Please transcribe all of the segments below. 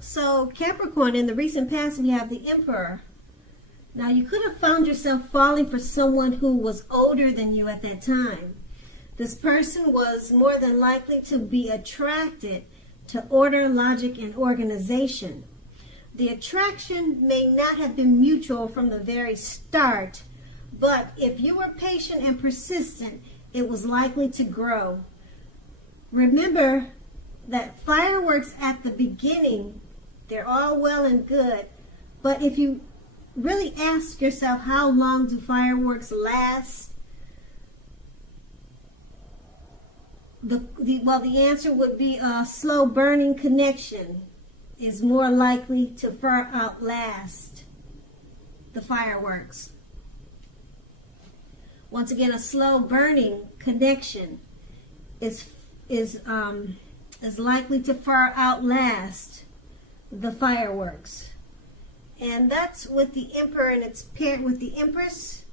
So Capricorn, in the recent past, we have the Emperor. Now, you could have found yourself falling for someone who was older than you at that time. This person was more than likely to be attracted to order, logic, and organization. The attraction may not have been mutual from the very start, but if you were patient and persistent, it was likely to grow. Remember that fireworks at the beginning, they're all well and good, but if you really ask yourself, how long do fireworks last? The answer would be a slow burning connection is more likely to far outlast the fireworks. Once again, a slow burning connection is likely to far outlast the fireworks. And that's with the Emperor, and it's paired with the Empress.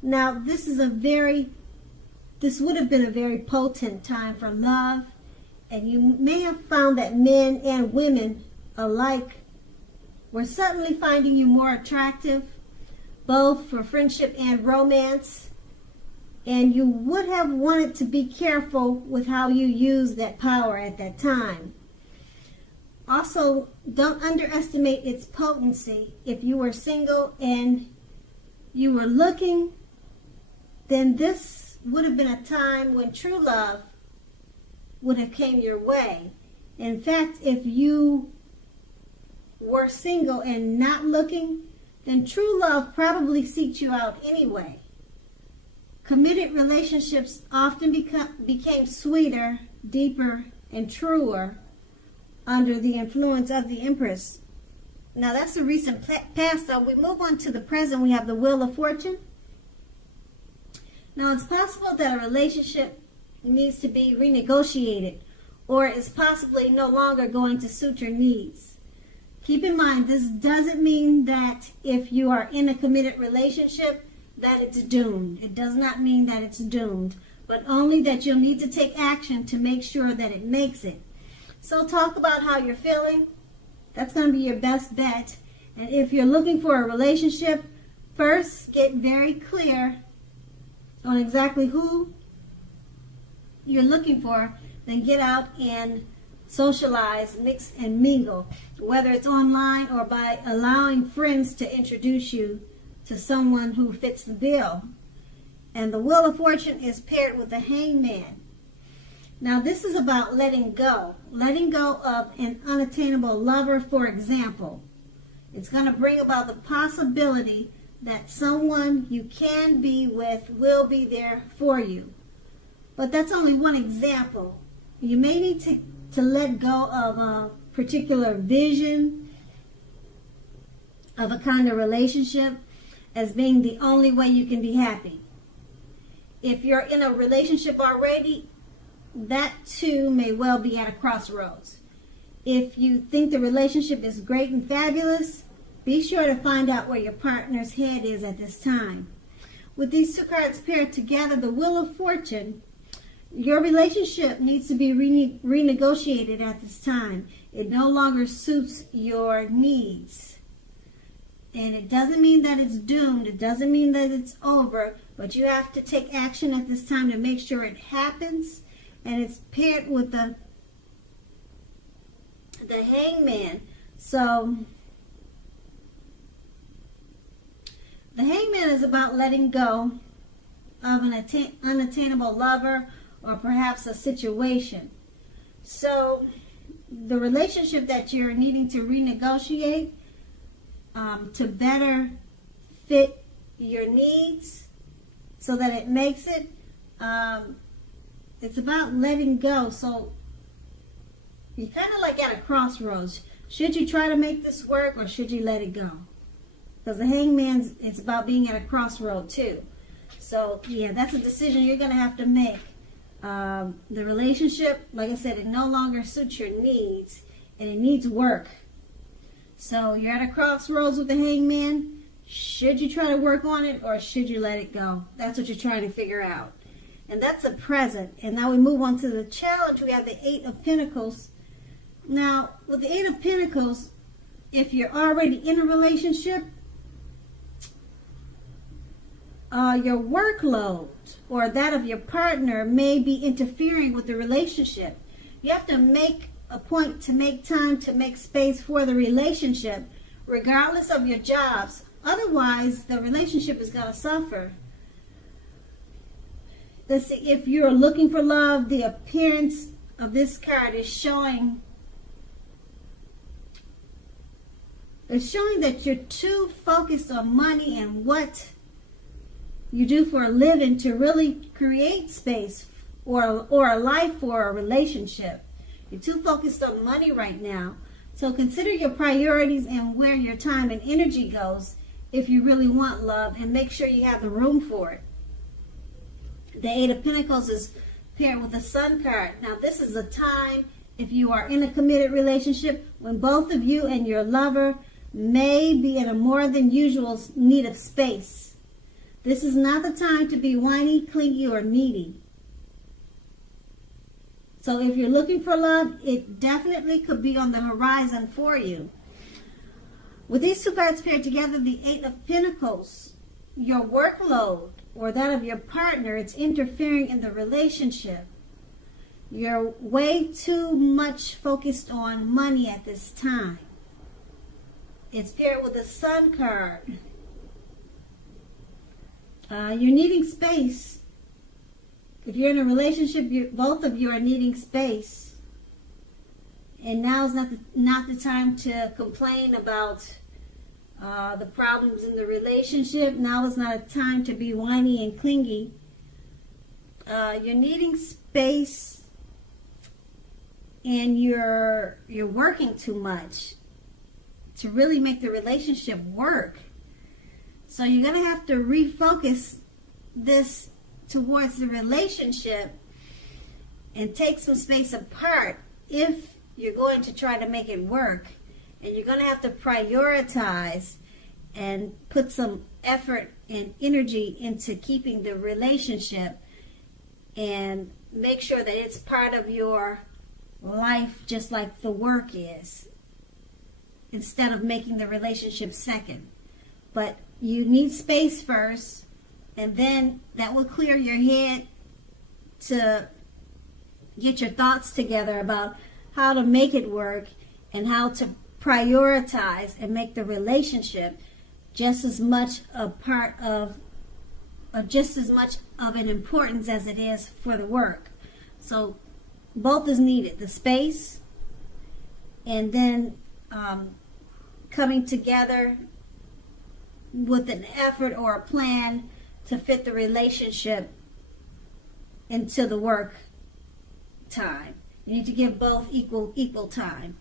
Now, this would have been a very potent time for love, and you may have found that men and women alike were suddenly finding you more attractive, both for friendship and romance, and you would have wanted to be careful with how you use that power at that time. Also, don't underestimate its potency. If you were single and you were looking, then this would have been a time when true love would have came your way. In fact, if you were single and not looking, then true love probably seeks you out anyway. Committed relationships often became sweeter, deeper, and truer under the influence of the Empress. Now, that's the recent past. So we move on to the present. We have the Wheel of Fortune. Now, it's possible that a relationship needs to be renegotiated, or is possibly no longer going to suit your needs. Keep in mind, this doesn't mean that if you are in a committed relationship that it's doomed. It does not mean that it's doomed, but only that you'll need to take action to make sure that it makes it. So talk about how you're feeling. That's going to be your best bet. And if you're looking for a relationship, first get very clear on exactly who you're looking for, then get out and socialize, mix and mingle, whether it's online or by allowing friends to introduce you to someone who fits the bill. And the Wheel of Fortune is paired with the Hangman. Now, this is about letting go of an unattainable lover, for example. It's going to bring about the possibility that someone you can be with will be there for you. But that's only one example. You may need to let go of a particular vision of a kind of relationship as being the only way you can be happy. If you're in a relationship already, that too may well be at a crossroads. If you think the relationship is great and fabulous, be sure to find out where your partner's head is at this time. With these two cards paired together, the Wheel of Fortune, your relationship needs to be renegotiated at this time. It no longer suits your needs. And it doesn't mean that it's doomed. It doesn't mean that it's over. But you have to take action at this time to make sure it happens. And it's paired with the Hangman. So the Hangman is about letting go of an unattainable lover or perhaps a situation. So the relationship that you're needing to renegotiate to better fit your needs so that it makes it, it's about letting go. So you're kind of like at a crossroads. Should you try to make this work or should you let it go? Because the Hangman, it's about being at a crossroad too. So yeah, that's a decision you're going to have to make. The relationship, like I said, it no longer suits your needs and it needs work. So you're at a crossroads with the Hangman. Should you try to work on it or should you let it go? That's what you're trying to figure out. And that's the present. And now we move on to the challenge. We have the Eight of Pentacles. Now, with the Eight of Pentacles, if you're already in a relationship, your workload or that of your partner may be interfering with the relationship. You have to make a point to make time to make space for the relationship, regardless of your jobs. Otherwise, the relationship is going to suffer. Let's see, if you're looking for love, the appearance of this card is showing that you're too focused on money and what you do for a living to really create space or a life for a relationship. You're too focused on money right now. So consider your priorities and where your time and energy goes if you really want love, and make sure you have the room for it. The Eight of Pentacles is paired with the Sun card. Now this is a time, if you are in a committed relationship, when both of you and your lover may be in a more than usual need of space. This is not the time to be whiny, clingy, or needy. So if you're looking for love, it definitely could be on the horizon for you. With these two cards paired together, the Eight of Pentacles, your workload or that of your partner, it's interfering in the relationship. You're way too much focused on money at this time. It's paired with the Sun card. You're needing space. If you're in a relationship, both of you are needing space. And now's not the time to complain about the problems in the relationship. Now is not a time to be whiny and clingy. You're needing space, and you're working too much to really make the relationship work. So you're going to have to refocus this towards the relationship and take some space apart if you're going to try to make it work. And you're going to have to prioritize and put some effort and energy into keeping the relationship, and make sure that it's part of your life just like the work is, instead of making the relationship second. But you need space first, and then that will clear your head to get your thoughts together about how to make it work and how to prioritize and make the relationship just as much a part of, or just as much of an importance as it is for the work. So both is needed, the space and then coming together with an effort or a plan to fit the relationship into the work time. You need to give both equal time.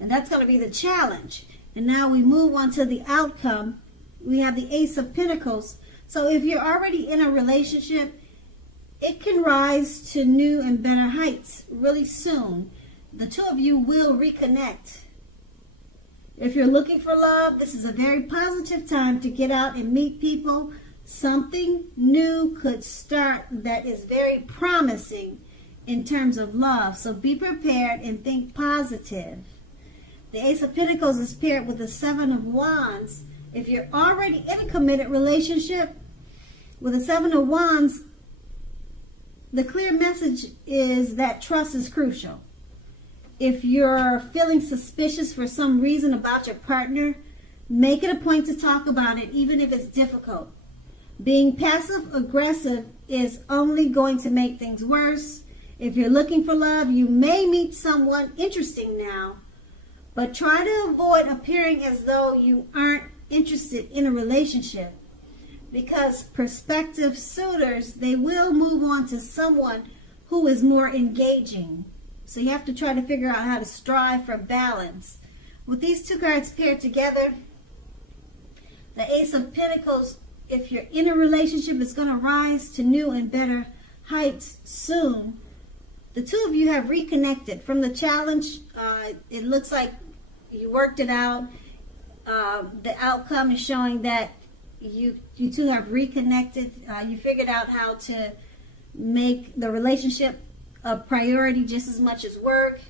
And that's going to be the challenge. And now we move on to the outcome. We have the Ace of Pentacles. So if you're already in a relationship, it can rise to new and better heights really soon. The two of you will reconnect. If you're looking for love, this is a very positive time to get out and meet people. Something new could start that is very promising in terms of love. So be prepared and think positive. The Ace of Pentacles is paired with the Seven of Wands. If you're already in a committed relationship, with the Seven of Wands, the clear message is that trust is crucial. If you're feeling suspicious for some reason about your partner, make it a point to talk about it, even if it's difficult. Being passive-aggressive is only going to make things worse. If you're looking for love, you may meet someone interesting now, but try to avoid appearing as though you aren't interested in a relationship, because prospective suitors, they will move on to someone who is more engaging. So you have to try to figure out how to strive for balance. With these two cards paired together, the Ace of Pentacles, if you're in a relationship, is going to rise to new and better heights soon. The two of you have reconnected from the challenge. It looks like you worked it out. The outcome is showing that you two have reconnected. You figured out how to make the relationship a priority just as much as work.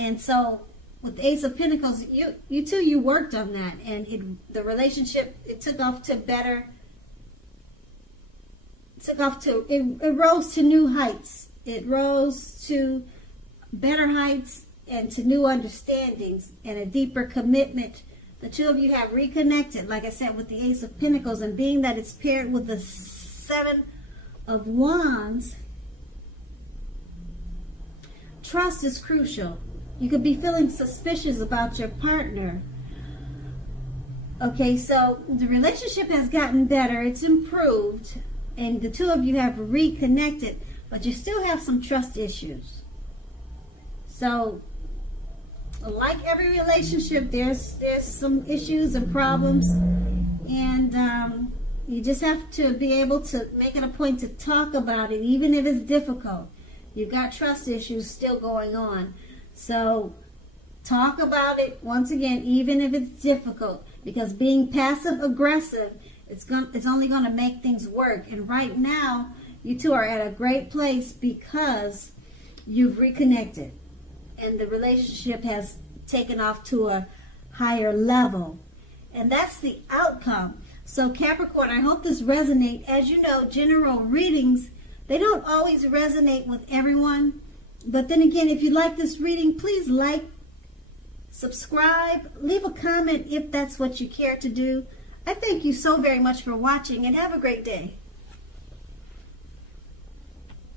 And so with the Ace of Pentacles, you worked on that, and the relationship, it took off to better. It rose to new heights. It rose to better heights and to new understandings and a deeper commitment. The two of you have reconnected, like I said, with the Ace of Pentacles, and being that it's paired with the Seven of Wands, trust is crucial. You could be feeling suspicious about your partner. Okay, so the relationship has gotten better. It's improved. And the two of you have reconnected. But you still have some trust issues. So, like every relationship, there's some issues and problems. And you just have to be able to make it a point to talk about it, even if it's difficult. You've got trust issues still going on. So talk about it once again, even if it's difficult, because being passive aggressive, it's only going to make things work. And right now, you two are at a great place because you've reconnected and the relationship has taken off to a higher level. And that's the outcome. So Capricorn, I hope this resonates. As you know, general readings, they don't always resonate with everyone. But then again, if you like this reading, please like, subscribe, leave a comment if that's what you care to do. I thank you so very much for watching, and have a great day.